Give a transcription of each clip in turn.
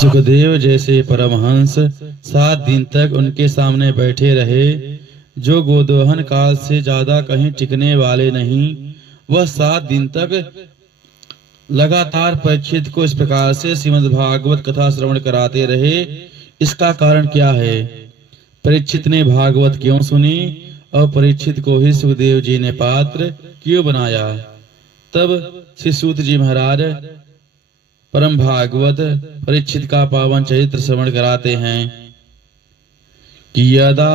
सुखदेव जैसे परमहंस 7 दिन तक उनके सामने बैठे रहे, जो गोदोहन काल से ज्यादा कहीं टिकने वाले नहीं। वह 7 दिन तक लगातार परीक्षित को इस प्रकार से श्रीमद् भागवत कथा श्रवण कराते रहे। इसका कारण क्या है? परीक्षित ने भागवत क्यों सुनी और परीक्षित को ही सुखदेव जी ने पात्र क्यों बनाया? तब श्री सूत जी महाराज परम भागवत परीक्षित का पावन चरित्र श्रवण कराते हैं कि यदा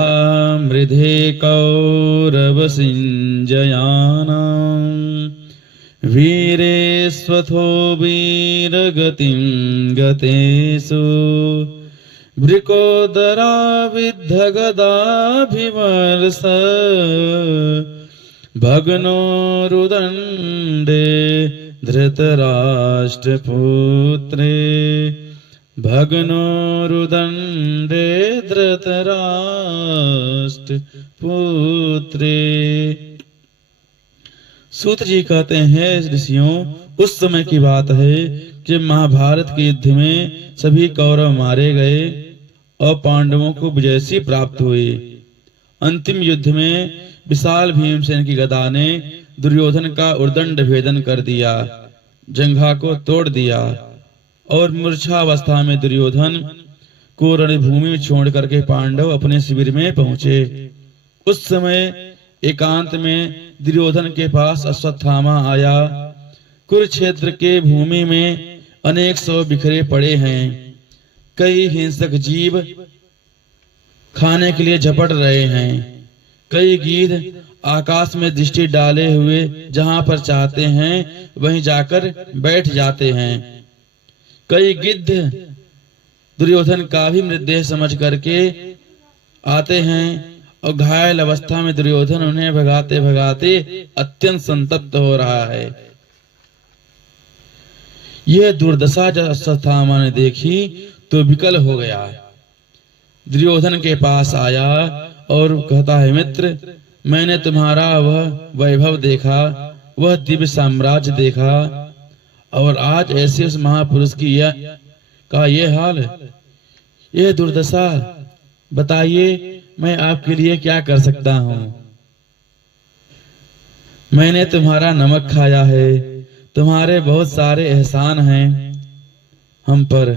मृधे कौरव सिंजयानां वीरे स्वथो वीरगतिं गतेषु वृकोदरा विद्धगदाभिमर्श भग्नो रुदण्डे धृतराष्ट्रपुत्रे भग्नो रुदण्डे धृतराष्ट्रपुत्रे। सूत जी कहते हैं, ऋषियों, उस समय की बात है कि महाभारत के युद्ध में सभी कौरव मारे गए और पांडवों को विजयसी प्राप्त हुई। अंतिम युद्ध में विशाल भीमसेन की गदा ने दुर्योधन का उर्दंड भेदन कर दिया, जंघा को तोड़ दिया और मूर्छावस्था में दुर्योधन को रणभूमि में छोड़ करके पांडव अपने शिविर में पहुंचे। उस समय एकांत में दुर्योधन के पास अश्वत्थामा आया। कुरुक्षेत्र के भूमि में अनेक सौ बिखरे पड़े हैं। कई हिंसक जीव खाने के लिए झपट रहे हैं। कई गीध आकाश में दृष्टि डाले हुए जहां पर चाहते हैं वहीं जाकर बैठ जाते हैं। कई गिद्ध दुर्योधन का भी मृतदेह समझ करके आते हैं और घायल अवस्था में दुर्योधन उन्हें भगाते भगाते अत्यंत संतप्त हो रहा है। यह दुर्दशा जब अश्वत्थामा ने देखी तो विकल हो गया। दुर्योधन के पास आया और कहता है, मित्र, मैंने तुम्हारा वह वैभव देखा, वह दिव्य साम्राज्य देखा, और आज ऐसे उस महापुरुष की यह हाल, यह दुर्दशा। बताइए मैं आपके लिए क्या कर सकता हूँ? मैंने तुम्हारा नमक खाया है, तुम्हारे बहुत सारे एहसान हैं हम पर।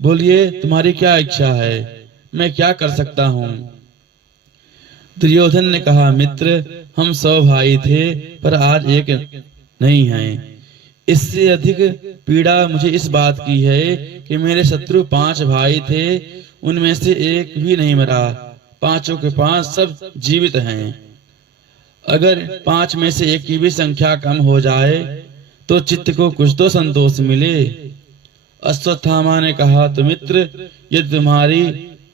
बोलिए तुम्हारी क्या इच्छा है, मैं क्या कर सकता हूँ? दुर्योधन ने कहा, मित्र, हम 100 भाई थे पर आज एक नहीं हैं। इससे अधिक पीड़ा मुझे इस बात की है कि मेरे शत्रु 5 भाई थे, उनमें से एक भी नहीं मरा। 5 के 5 सब जीवित हैं। अगर 5 में से एक की भी संख्या कम हो जाए तो चित्त को कुछ तो संतोष मिले। अश्वत्थामा ने कहा, तो मित्र, यदि तुम्हारी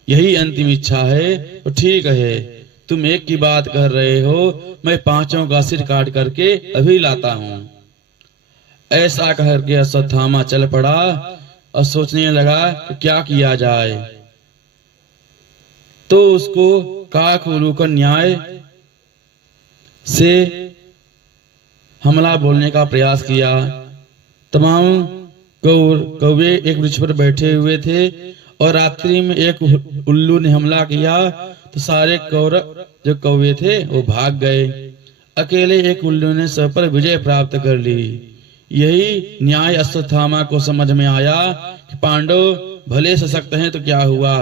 यही अंतिम इच्छा है तो ठीक है, तुम एक की बात कर रहे हो, मैं 5 का सिर काट करके अभी लाता हूँ। ऐसा करके अश्वत्थामा चल पड़ा और सोचने लगा कि क्या किया जाए। तो उसको काकउलूकन न्याय से हमला बोलने का प्रयास किया। तमाम कौवे एक वृक्ष पर बैठे हुए थे और रात्रि में एक उल्लू ने हमला किया तो सारे कौरव जो कौवे थे वो भाग गए। अकेले एक उल्लू ने सब पर विजय प्राप्त कर ली। यही न्याय अश्वत्थामा को समझ में आया कि पांडव भले सशक्त हैं तो क्या हुआ,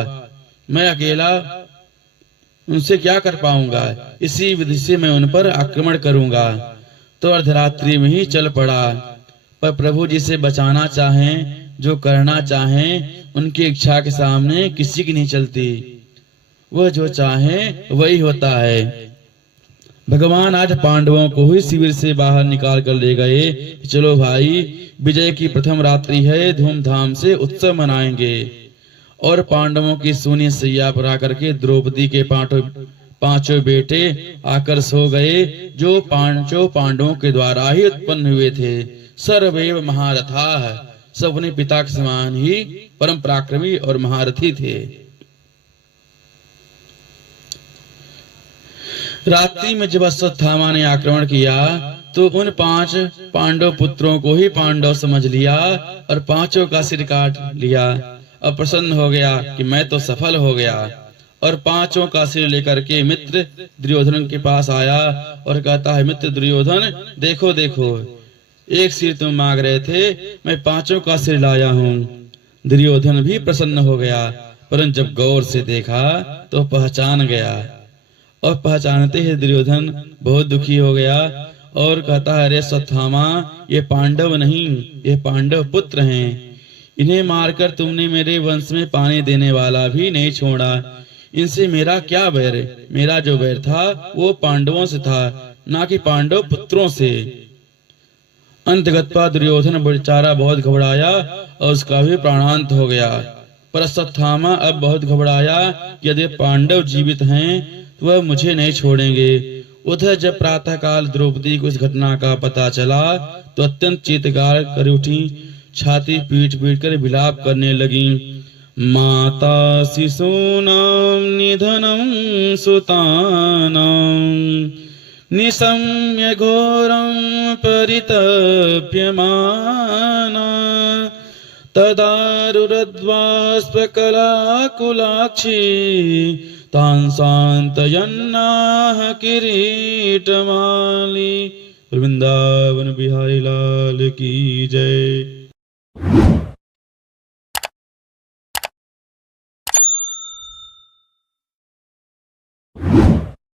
मैं अकेला उनसे क्या कर पाऊंगा, इसी विधि से मैं उन पर आक्रमण करूंगा। तो अर्धरात्रि में ही चल पड़ा। पर प्रभु जिसे बचाना चाहें, जो करना चाहें, उनकी इच्छा के सामने किसी की नहीं चलती। वह जो चाहे वही होता है। भगवान आज पांडवों को ही शिविर से बाहर निकाल कर ले गए। चलो भाई, विजय की प्रथम रात्रि है, धूमधाम से उत्सव मनाएंगे। और पांडवों की सोनी सैया पर आकर के द्रौपदी के 5 बेटे आकर सो गए, जो 5 पांडवों के द्वारा ही उत्पन्न हुए थे। सर्वैव महारथाः, सब अपने पिता के समान ही परम पराक्रमी और महारथी थे। रात्रि में जब अश्वत्थामा ने आक्रमण किया तो उन 5 पांडव पुत्रों को ही पांडव समझ लिया और 5 का सिर काट लिया। और प्रसन्न हो गया कि मैं तो सफल हो गया, और पांचों का सिर लेकर के मित्र दुर्योधन के पास आया और कहता है, मित्र दुर्योधन देखो देखो, एक सिर तुम मांग रहे थे, मैं पांचों का सिर लाया हूँ। दुर्योधन भी प्रसन्न हो गया, परंतु जब गौर से देखा तो पहचान गया, और पहचानते ही दुर्योधन बहुत दुखी हो गया और कहता है, अरे सत्थामा, ये पांडव नहीं, ये पांडव पुत्र हैं। इन्हें मारकर तुमने मेरे वंश में पानी देने वाला भी नहीं छोड़ा। इनसे मेरा क्या बैर? मेरा जो बैर था वो पांडवों से था, ना कि पांडव पुत्रों से। अंतगत दुर्योधन बेचारा बहुत घबराया और उसका भी प्राणांत हो गया। पर अश्वत्थामा अब बहुत घबराया कि यदि पांडव जीवित हैं तो वह मुझे नहीं छोड़ेंगे। उधर जब प्रातः काल द्रौपदी को इस घटना का पता चला तो अत्यंत चीत्कार कर उठी, छाती पीट पीट कर विलाप करने लगी। माता शिशूनां निधनं सुतानां निशम्य घोरं परितप्यमाना तदा रुरध्वास्पकलाकुलाक्षी तान् सान्त्वयन्नाह किरीटमाली। वृंदावन बिहारी लाल की जय।